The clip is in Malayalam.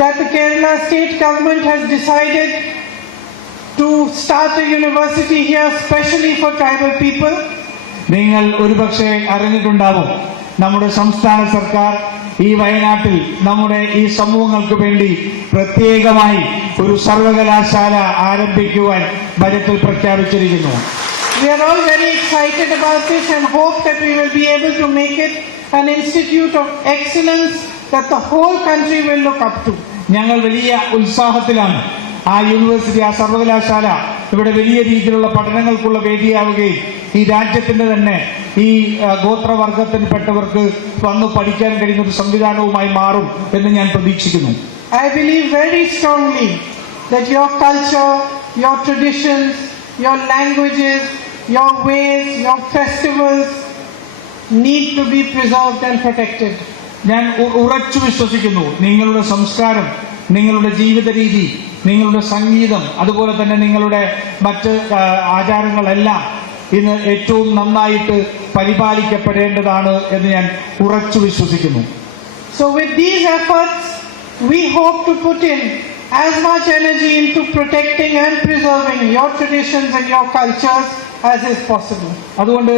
that the Kerala state government has decided to start a university here specially for tribal people. നിങ്ങൾ ഒരുപക്ഷെ അറിഞ്ഞിട്ടുണ്ടാവും, നമ്മുടെ സംസ്ഥാന സർക്കാർ ഈ വയനാട്ടിൽ നമ്മുടെ ഈ സമൂഹങ്ങൾക്ക് വേണ്ടി പ്രത്യേകമായി ഒരു സർവകലാശാല ആരംഭിക്കുവാൻ ബജറ്റിൽ പ്രഖ്യാപിച്ചിരിക്കുന്നു. We are all very excited about this and hope that we will be able to make it an institute of excellence that the whole country will look up to. ഞങ്ങൾ വലിയ ഉത്സാഹത്തിലാണ് ആ യൂണിവേഴ്സിറ്റി, ആ സർവകലാശാല ഇവിടെ വലിയ രീതിയിലുള്ള പഠനങ്ങൾക്കുള്ള വേദിയാവുകയും ഈ രാജ്യത്തിന്റെ തന്നെ ഈ ഗോത്രവർഗത്തിൽപ്പെട്ടവർക്ക് വന്ന് പഠിക്കാൻ കഴിയുന്ന ഒരു സംവിധാനവുമായി മാറും എന്ന് ഞാൻ പ്രതീക്ഷിക്കുന്നു. I believe very strongly that your culture, your traditions, your languages, your ways, your festivals need to be preserved and protected. ഞാൻ ഉറച്ചു വിശ്വസിക്കുന്നു, നിങ്ങളുടെ സംസ്കാരം, നിങ്ങളുടെ ജീവിത രീതി, നിങ്ങളുടെ സംഗീതം, അതുപോലെ തന്നെ നിങ്ങളുടെ മറ്റ് ആചാരങ്ങളെല്ലാം ഇന്ന് ഏറ്റവും നന്നായിട്ട് പരിപാലിക്കപ്പെടേണ്ടതാണ് എന്ന് ഞാൻ ഉറച്ചു വിശ്വസിക്കുന്നു. So with these efforts, we hope to put in as much energy into protecting and preserving your traditions and your cultures as is possible. അതുകൊണ്ട്